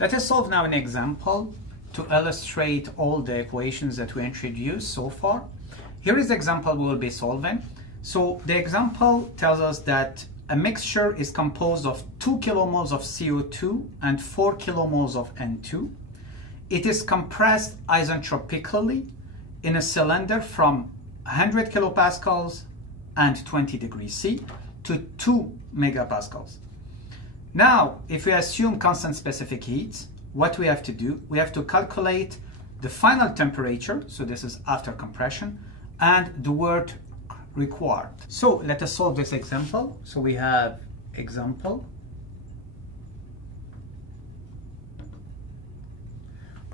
Let us solve now an example to illustrate all the equations that we introduced so far. Here is the example we will be solving. So the example tells us that a mixture is composed of 2 kilomoles of CO2 and 4 kilomoles of N2. It is compressed isentropically in a cylinder from 100 kilopascals and 20 degrees C to 2 megapascals. Now, if we assume constant specific heat, what we have to do, we have to calculate the final temperature, so this is after compression, and the work required. So let us solve this example. So we have example.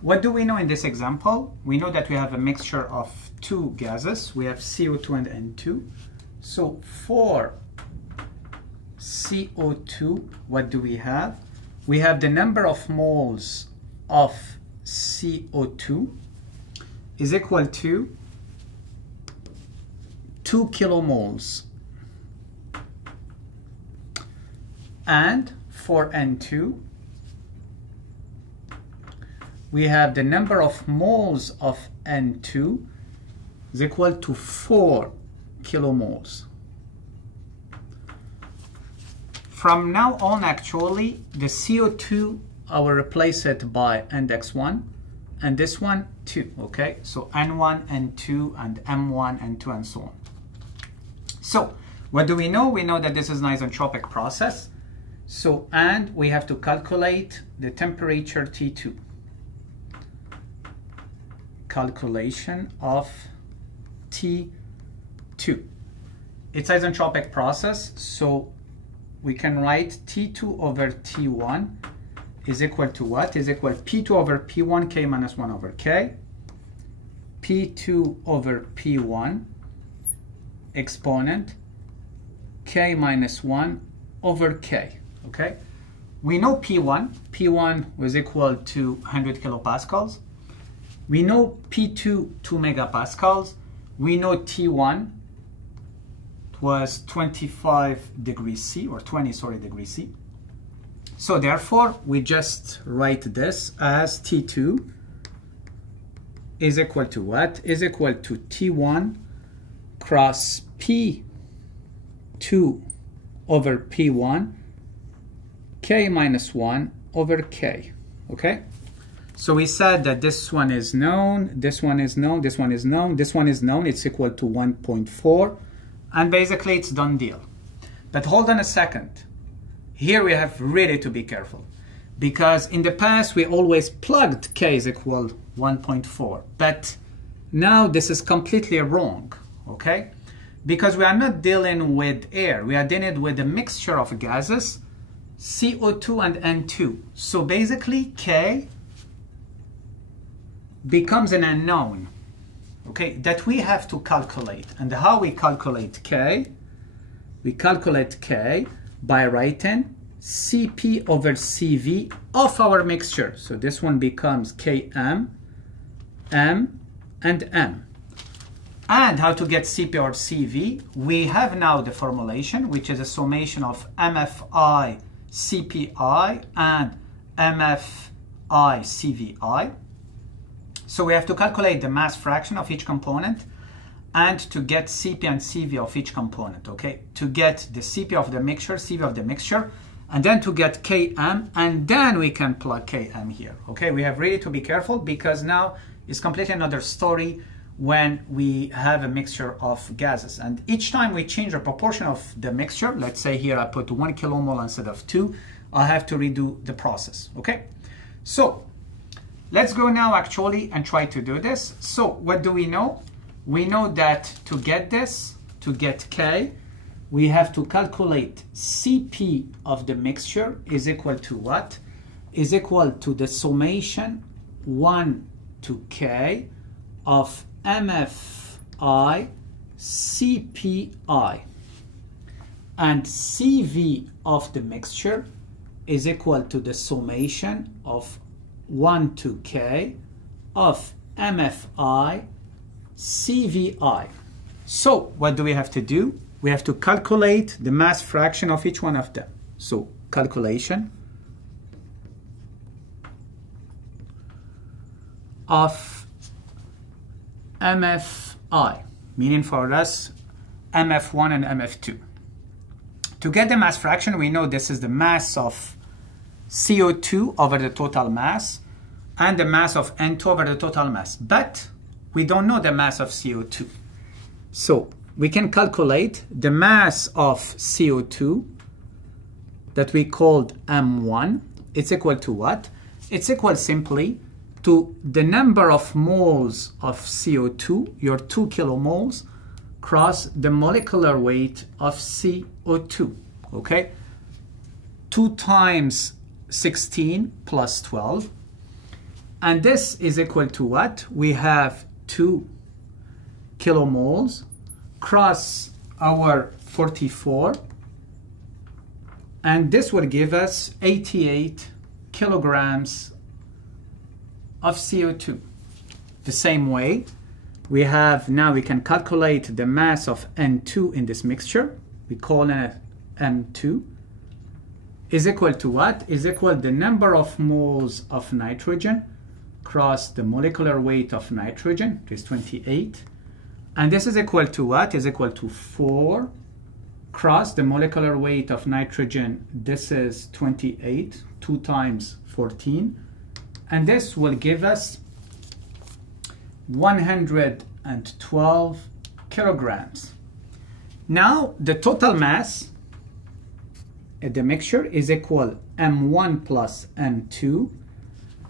What do we know in this example? We know that we have a mixture of two gases. We have CO2 and N2. So for CO2, what do we have? We have the number of moles of CO2 is equal to 2 kilomoles. And for N2, we have the number of moles of N2 is equal to 4 kilomoles. From now on, actually, the CO2, I will replace it by index 1, and this one 2, okay? So N1, N2, and M1, N2, and so on. So what do we know? We know that this is an isentropic process. So, and we have to calculate the temperature T2. Calculation of T2. It's an isentropic process, so we can write T2 over T1 is equal to what? Is equal to P2 over P1, K minus 1 over K. P2 over P1 exponent K minus 1 over K, okay? We know P1. P1 was equal to 100 kilopascals. We know P2, 2 megapascals. We know T1 was 25 degrees C, or 20, sorry, degrees C. So therefore, we just write this as T2 is equal to what? Is equal to T1 cross P2 over P1, K minus 1 over K, okay? So we said that this one is known, this one is known, this one is known, this one is known, it's equal to 1.4. And basically it's done deal. But hold on a second. Here we have really to be careful, because in the past we always plugged K is equal 1.4, but now this is completely wrong, okay? Because we are not dealing with air, we are dealing with a mixture of gases, CO2 and N2. So basically K becomes an unknown, okay, that we have to calculate. And how we calculate K? We calculate K by writing Cp over Cv of our mixture. So this one becomes Km, M, and M. And how to get Cp or Cv? We have now the formulation, which is a summation of MFI Cpi and MFI Cvi. So we have to calculate the mass fraction of each component and to get Cp and Cv of each component, okay? To get the Cp of the mixture, Cv of the mixture, and then to get Km, and then we can plug Km here, okay? We have really to be careful, because now it's completely another story when we have a mixture of gases. And each time we change the proportion of the mixture, let's say here I put 1 kilomole instead of 2, I have to redo the process, okay? So let's go now actually and try to do this. So what do we know? We know that to get this, to get K, we have to calculate Cp of the mixture is equal to what? Is equal to the summation 1 to K of MFI Cpi. And Cv of the mixture is equal to the summation of 1 to K of MFI Cvi. So what do we have to do? We have to calculate the mass fraction of each one of them. So calculation of MFI, meaning for us MF1 and MF2. To get the mass fraction, we know this is the mass of CO2 over the total mass and the mass of N2 over the total mass. But we don't know the mass of CO2. So we can calculate the mass of CO2 that we called M1. It's equal to what? It's equal simply to the number of moles of CO2, your 2 kilomoles, cross the molecular weight of CO2, okay? 2 times 16 plus 12. And this is equal to what? We have 2 kilomoles cross our 44. And this will give us 88 kilograms of CO2. The same way, we can calculate the mass of N2 in this mixture. We call it M2. Is equal to what? Is equal to the number of moles of nitrogen cross the molecular weight of nitrogen, which is 28. And this is equal to what? Is equal to 4 cross the molecular weight of nitrogen. This is 28, 2 times 14. And this will give us 112 kilograms. Now the total mass at the mixture is equal M1 plus M2.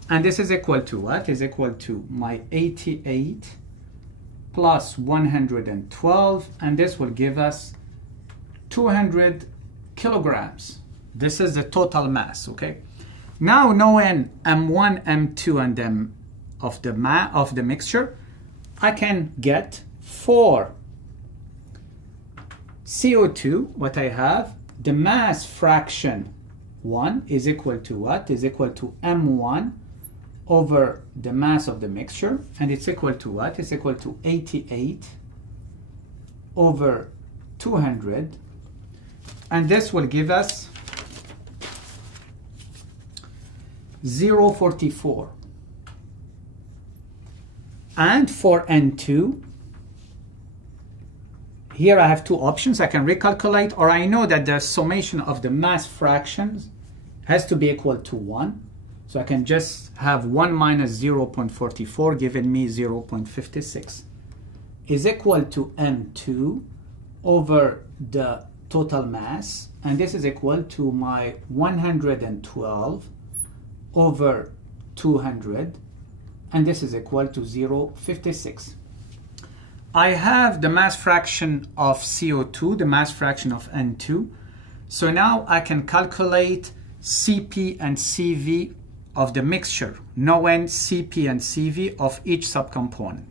And this is equal to what? Is equal to my 88 plus 112. And this will give us 200 kilograms. This is the total mass, okay? Now knowing M1, M2, and M of the mixture, I can get for CO2, what I have, the mass fraction 1 is equal to what? Is equal to M1 over the mass of the mixture, and it's equal to what? It's equal to 88 over 200, and this will give us 0.44. And for N2, here I have two options. I can recalculate, or I know that the summation of the mass fractions has to be equal to 1. So I can just have 1 minus 0.44 giving me 0.56 is equal to M2 over the total mass. And this is equal to my 112 over 200. And this is equal to 0.56. I have the mass fraction of CO2, the mass fraction of N2. So now I can calculate Cp and Cv of the mixture, knowing Cp and Cv of each subcomponent.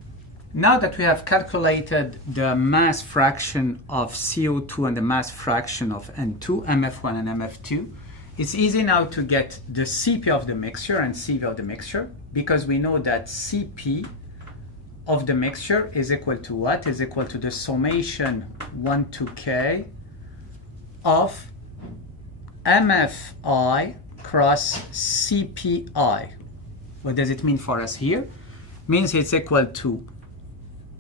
Now that we have calculated the mass fraction of CO2 and the mass fraction of N2, MF1 and MF2, it's easy now to get the Cp of the mixture and Cv of the mixture, because we know that Cp of the mixture is equal to what? Is equal to the summation 1 to k of MFI cross CPI. What does it mean for us here? Means it's equal to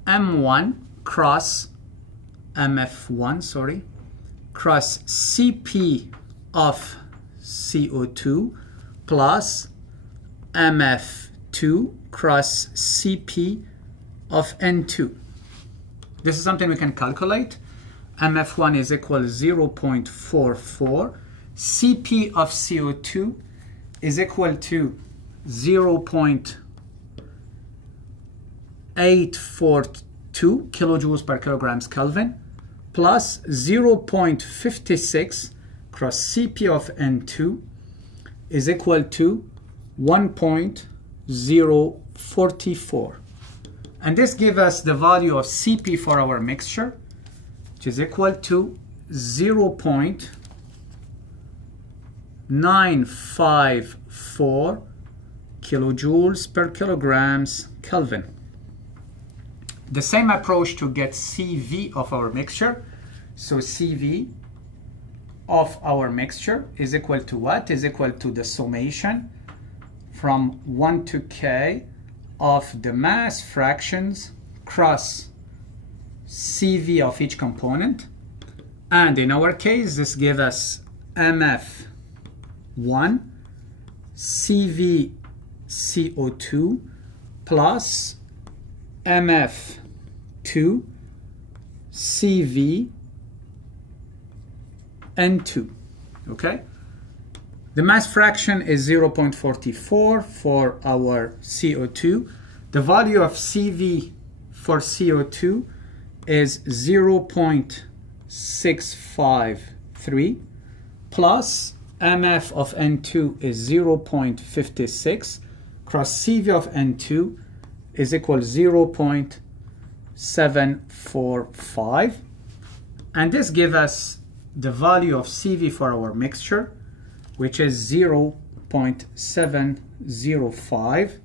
M1 cross MF1, cross Cp of CO2 plus MF2 cross Cp of N2. This is something we can calculate. MF1 is equal to 0.44. Cp of CO2 is equal to 0.842 kilojoules per kilograms Kelvin plus 0.56 cross Cp of N2 is equal to 1.044. And this gives us the value of Cp for our mixture, which is equal to 0.954 kilojoules per kilograms Kelvin. The same approach to get Cv of our mixture. So Cv of our mixture is equal to what? Is equal to the summation from 1 to k of the mass fractions cross CV of each component. And in our case, this gives us MF1 CV CO2 plus MF2 CV N2. Okay? The mass fraction is 0.44 for our CO2. The value of CV for CO2 is 0.653 plus MF of N2 is 0.56 cross CV of N2 is equal 0.745, and this gives us the value of CV for our mixture, which is 0.705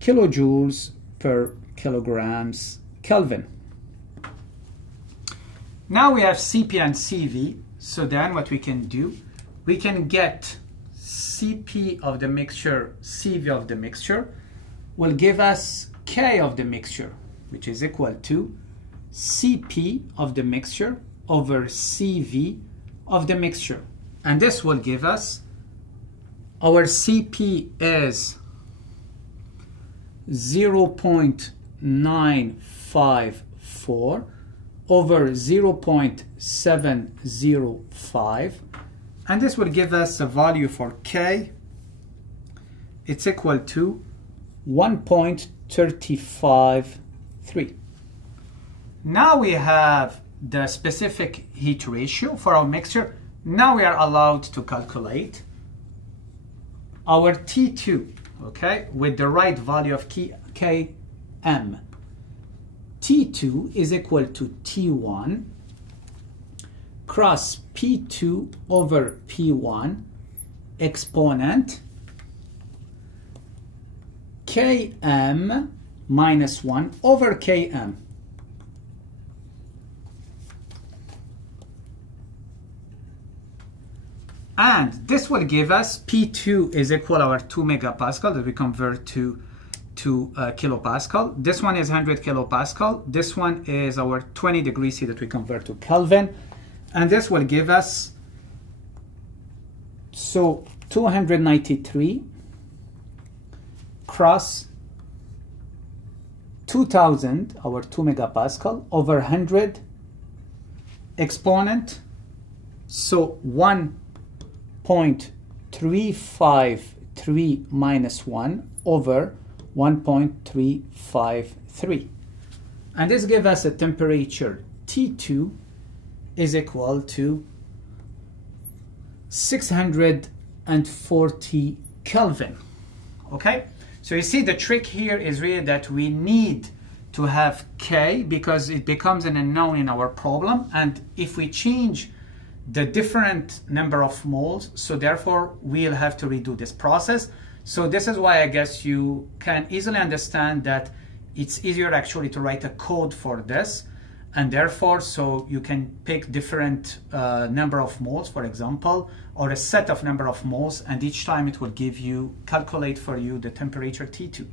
kilojoules per kilograms Kelvin. Now we have CP and CV, so then what we can do, we can get CP of the mixture, CV of the mixture, will give us K of the mixture, which is equal to CP of the mixture over CV of the mixture. And this will give us, our CP is 0.954 over 0.705, and this will give us a value for K. It's equal to 1.353. Now we have the specific heat ratio for our mixture. Now we are allowed to calculate our T2, okay, with the right value of Km. T2 is equal to T1 cross P2 over P1 exponent Km minus 1 over Km. And this will give us P2 is equal to our 2 megapascal that we convert to kilopascal. This one is 100 kilopascal. This one is our 20 degrees C that we convert to Kelvin. And this will give us, so 293 cross 2000, our 2 megapascal, over 100 exponent, so 1.353 minus 1 over 1.353. And this gives us a temperature T2 is equal to 640 Kelvin. Okay? So you see the trick here is really that we need to have K because it becomes an unknown in our problem, and if we change the different number of moles, so therefore we'll have to redo this process. So this is why I guess you can easily understand that it's easier actually to write a code for this, and therefore so you can pick different number of moles, for example, or a set of number of moles, and each time it will give you, calculate for you the temperature T2.